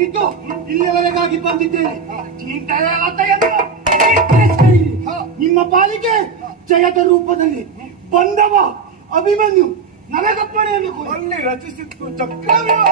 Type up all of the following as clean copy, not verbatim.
ಅರಿತು ಇಲ್ಲಿಯವರೆಗಾಗಿ ಬಂದಿದ್ದೇನೆ. ನಿಮ್ಮ ಪಾಲಿಗೆ ಜಯದ ರೂಪದಲ್ಲಿ ಬಂದವ ಅಭಿಮನ್ಯು ನನಗಪ್ಪಣೆಯನ್ನು ಅಲ್ಲಿ ರಚಿಸಿತ್ತು ಚಕ್ರವ್ಯೂಹ.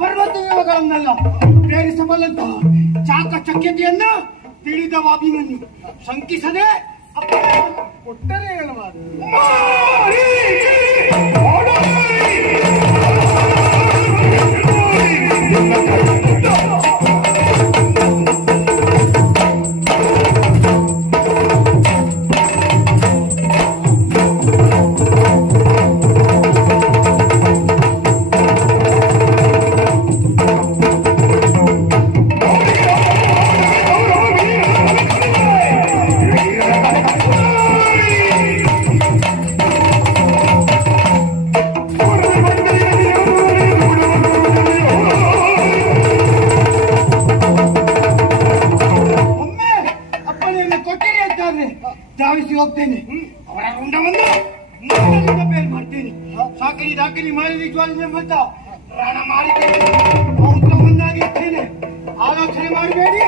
ಪರ್ವತಗಳನ್ನೆಲ್ಲ ಬೇರಿಸಬಲ್ಲಂತಹ ಚಾಕಚಕ್ಯತೆಯನ್ನ ತಿಳಿದವ ಅಭಿಮನ್ಯು ಶಂಕಿಸದೆ ಕೊಟ್ಟರೆ ಏನು ಮಾಡಿ ಧಾವಿಸಿ ಹೋಗ್ತೇನೆ. ಅವರ ರುಂಡವನ್ನು ಬೇರೆ ಮಾಡ್ತೇನೆ. ಸಾಕರಿ ದಾಕರಿ ಮಾಡಿ ಜ್ವಾಲಿನ ಮತ ಪ್ರಾಣ ಮಾಡಿದ್ದೇನೆ. ಒಂದಾಗಿರ್ತೇನೆ. ಆಲೋಚನೆ ಮಾಡಬೇಡಿ.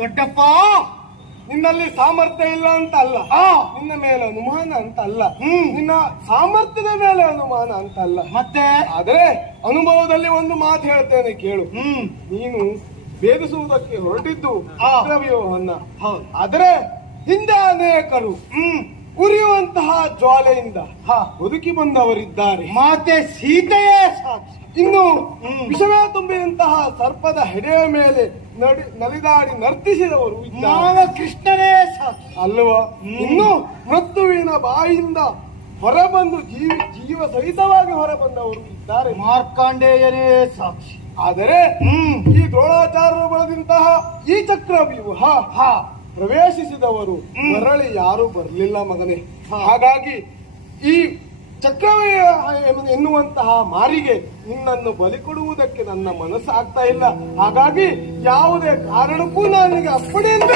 ದೊಡ್ಡಪ್ಪ, ನಿನ್ನಲ್ಲಿ ಸಾಮರ್ಥ್ಯ ಇಲ್ಲ ಅಂತ ಅಲ್ಲ, ನಿನ್ನ ಮೇಲೆ ಅನುಮಾನ ಅಂತ ಅಲ್ಲ, ನಿನ್ನ ಸಾಮರ್ಥ್ಯದ ಮೇಲೆ ಅನುಮಾನ ಅಂತ ಅಲ್ಲ. ಮತ್ತೆ ಆದ್ರೆ ಅನುಭವದಲ್ಲಿ ಒಂದು ಮಾತು ಹೇಳ್ತೇನೆ ಕೇಳು. ನೀನು ಭೇದಿಸುವುದಕ್ಕೆ ಹೊರಟಿದ್ದು ಚಕ್ರವ್ಯೂಹವನ್ನ. ಆದರೆ ಹಿಂದೆ ಅನೇಕರು ಉರಿಯುವಂತಹ ಜ್ವಾಲೆಯಿಂದ ಬದುಕಿ ಬಂದವರಿದ್ದಾರೆ. ಮಾತೆ ಸೀತೆಯೇ ಸಾಕ್ಷಿ. ಇನ್ನು ವಿಷವೇ ತುಂಬಿದಂತಹ ಸರ್ಪದ ಹೆಡೆಯ ಮೇಲೆ ನಲಿದಾಡಿ ನರ್ತಿಸಿದವರು ಕೃಷ್ಣನೇ ಸಾಕ್ಷಿ ಅಲ್ವಾ? ಇನ್ನು ಮೃತ್ಯುವಿನ ಬಾಯಿಂದ ಹೊರಬಂದು ಜೀವ ಸಹಿತವಾಗಿ ಹೊರಬಂದವರು ಇದ್ದಾರೆ. ಮಾರ್ಕಾಂಡೇಯನೇ ಸಾಕ್ಷಿ. ಆದರೆ ಈ ದ್ರೋಣಾಚಾರ್ಯರು ಬೆಳೆದಂತಹ ಈ ಚಕ್ರವ್ಯೂಹ ಪ್ರವೇಶಿಸಿದವರು ಮರಳಿ ಯಾರು ಬರಲಿಲ್ಲ ಮಗನೇ. ಹಾಗಾಗಿ ಈ ಚಕ್ರವ್ಯೂಹ ಎನ್ನುವಂತಹ ಮಾರಿಗೆ ನಿನ್ನನ್ನು ಬಲಿ ಕೊಡುವುದಕ್ಕೆ ನನ್ನ ಮನಸ್ಸು ಆಗ್ತಾ ಇಲ್ಲ. ಹಾಗಾಗಿ ಯಾವುದೇ ಕಾರಣಕ್ಕೂ ನನಗೆ ಅಪ್ಪಣೆಯಿಂದ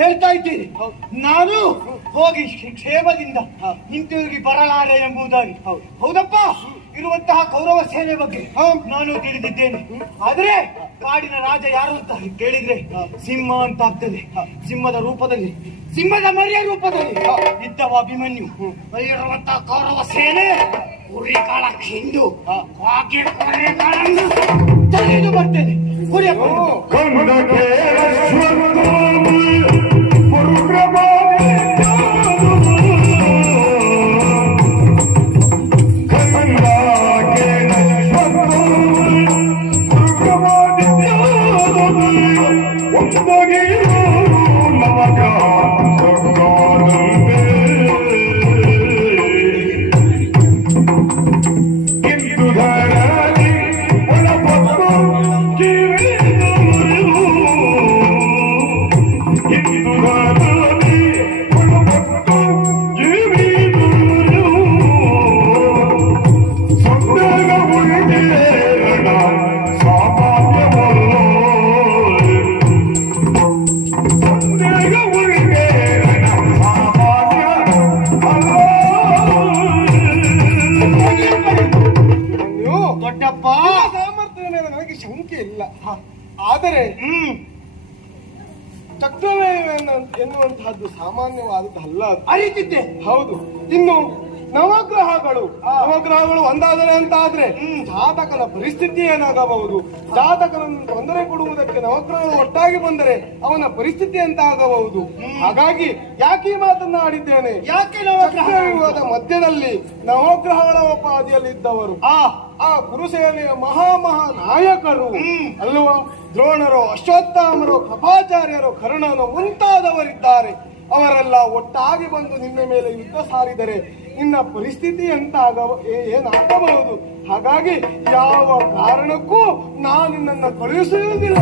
ಹೇಳ್ತಾ ಇದ್ದೀನಿ. ನಾನು ಹೋಗಿ ಕ್ಷೇಮದಿಂದ ಹಿಂತಿರುಗಿ ಬರಲಾರೆ ಎಂಬುದಾಗಿ. ಹೌದಪ್ಪ, ಇರುವಂತಹ ಕೌರವ ಸೇನೆ ಬಗ್ಗೆ ನಾನು ತಿಳಿದಿದ್ದೇನೆ. ಆದ್ರೆ ಕಾಡಿನ ರಾಜ ಯಾರು ಅಂತ ಕೇಳಿದ್ರೆ ಸಿಂಹ ಅಂತ ಆಗ್ತದೆ. ಸಿಂಹದ ರೂಪದಲ್ಲಿ, ಸಿಂಹದ ಮರಿಯ ರೂಪದಲ್ಲಿ ಇದ್ದವ ಅಭಿಮನ್ಯು. ಇರುವಂತಹ ಕೌರವ ಸೇನೆ ಕುರಿಕಾಳ ಹಿಂಡು ಕುರಿಕಾಳನ್ನು ತೆಗೆದು ಬರ್ತೇನೆ. ಆದರೆ ಚಕ್ರವೇ ಎನ್ನುವಂತಹದ್ದು ಸಾಮಾನ್ಯವಾದದ್ದಲ್ಲ. ಅರಿತಿದ್ದೆ. ಹೌದು. ಇನ್ನು ನವಗ್ರಹಗಳು ಒಂದಾದರೆ ಅಂತ ಆದ್ರೆ ಜಾತಕನ ಪರಿಸ್ಥಿತಿ ಏನಾಗಬಹುದು, ಜಾತಕನನ್ನು ತೊಂದರೆ ಕೊಡುವುದಕ್ಕೆ ನವಗ್ರಹಗಳು ಒಟ್ಟಾಗಿ ಬಂದರೆ ಅವನ ಪರಿಸ್ಥಿತಿ ಅಂತ ಆಗಬಹುದು. ಹಾಗಾಗಿ ಯಾಕೆ ಈ ಮಾತನ್ನ ಆಡಿದ್ದೇನೆ, ಚಕ್ರವ್ಯೂಹದ ಮಧ್ಯದಲ್ಲಿ ನವಗ್ರಹಗಳ ಉಪಾಧಿಯಲ್ಲಿದ್ದವರು ಆ ಕುರುಸೇನೆಯ ಮಹಾ ನಾಯಕರು ಅಲ್ವಾ, ದ್ರೋಣರು, ಅಶ್ವತ್ಥಾಮರು, ಕೃಪಾಚಾರ್ಯರು, ಕರ್ಣನು ಮುಂತಾದವರಿದ್ದಾರೆ. ಅವರೆಲ್ಲ ಒಟ್ಟಾಗಿ ಬಂದು ನಿನ್ನ ಮೇಲೆ ಯುದ್ಧ ಸಾರಿದರೆ ನಿನ್ನ ಪರಿಸ್ಥಿತಿ ಏನಾಗಬಹುದು. ಹಾಗಾಗಿ ಯಾವ ಕಾರಣಕ್ಕೂ ನಾನು ನಿನ್ನನ್ನು ಕಳುಹಿಸುವುದಿಲ್ಲ.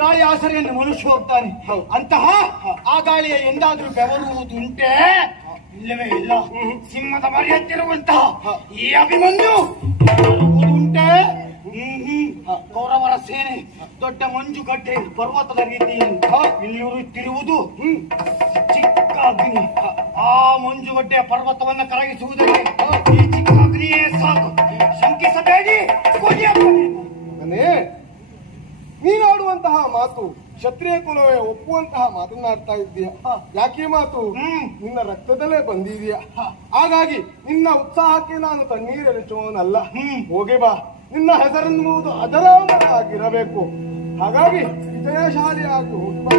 ಗಾಳಿ ಆಸರೆಯನ್ನು ಮನುಷ್ಯ ಹೋಗ್ತಾನೆ. ಅಂತಹ ಆ ಗಾಳಿಯ ಎಂದಾದ್ರೂ ಬೆವರುವುದುಂಟೆ? ಇಲ್ಲವೇ ಇಲ್ಲ. ಸಿಂಹದ ಮರಿ ಹತ್ತಿರುವಂತಹ ಈ ಅಭಿಮನ್ಯು ಉಂಟೆ? ಕೌರವರ ಸೇನೆ ದೊಡ್ಡ ಮಂಜುಗಡ್ಡೆ ಪರ್ವತದ ರೀತಿಯಲ್ಲಿ ಇಲ್ಲಿ ಉರಿಯುತ್ತಿರುವುದು ಚಿಕ್ಕ ಅಗ್ನಿ. ಆ ಮಂಜುಗಡ್ಡೆಯ ಪರ್ವತವನ್ನ ಕರಗಿಸುವುದಕ್ಕೆ ಈ ಚಿಕ್ಕ ಅಗ್ನಿಯೇ ಸಾಕು. ಶಂಕಿಸಬೇಡಿ. ನೀನಾಡುವಂತಹ ಮಾತು ಕ್ಷತ್ರಿಯ ಕುಲವೇ ಒಪ್ಪುವಂತಹ ಮಾತನ್ನಾಡ್ತಾ ಇದ್ದೀಯ. ಯಾಕೆ ಮಾತು ನಿನ್ನ ರಕ್ತದಲ್ಲೇ ಬಂದಿದೆಯಾ. ಹಾಗಾಗಿ ನಿನ್ನ ಉತ್ಸಾಹಕ್ಕೆ ನಾನು ತಣ್ಣೀರೆರಚುವನಲ್ಲ. ಹೋಗಿ ಬಾ, ನಿನ್ನ ಹೆಸರನ್ನುವುದು ಅದರಾಗಿರಬೇಕು. ಹಾಗಾಗಿ ವಿಜಯಶಾಲಿ ಆಗಿ ಹೋಗಿ ಬಾ.